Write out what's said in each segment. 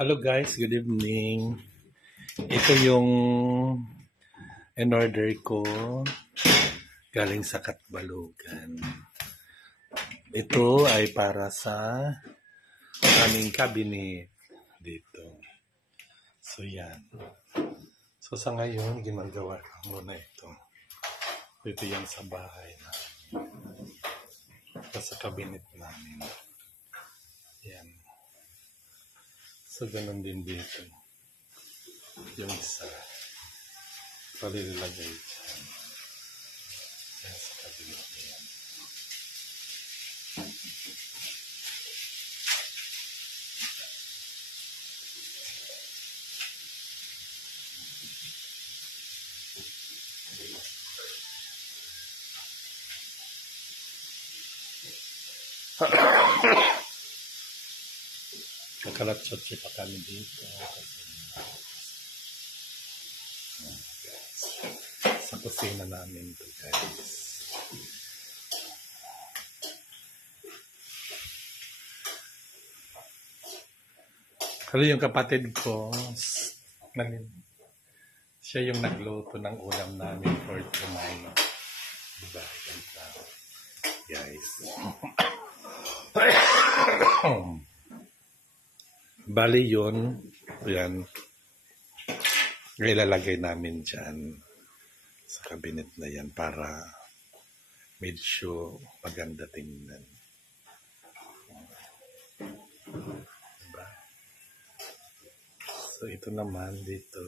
Hello guys, good evening. Ito yung in-order ko galing sa Katbalogan. Ito ay para sa aming cabinet dito. So yan. So sa ngayon, ginagawa ko muna ito. Ito yan sa bahay na. Sa cabinet namin. Yan. So ganun din dito. Yung isa. Palilagay dyan. Yan sa cabinet yan. Nakalatsotsi pa kami dito. Sa kusina namin to guys. Kalo yung kapatid ko, siya yung nagluto ng ulam namin for tonight. Diba? Ganda. Guys. Bali yun. Yan. Ilalagay namin dyan sa cabinet na yan para medyo maganda tingnan. Diba? So ito naman dito.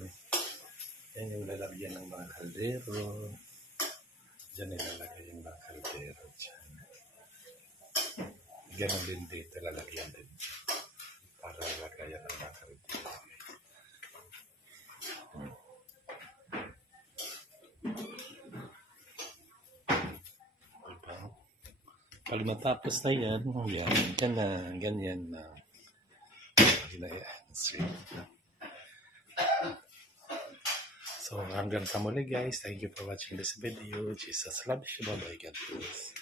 Yan yung lalagyan ng mga kaldero. Diyan ilalagay yung mga kaldero dyan. Ganon din dito lalagyan din para lalagayan ng mga kaldero. Diba? Pag matapos na yan, ganyan na. So hanggang sa muli guys, thank you for watching this video. Jesus loves you. Bye bye, God bless.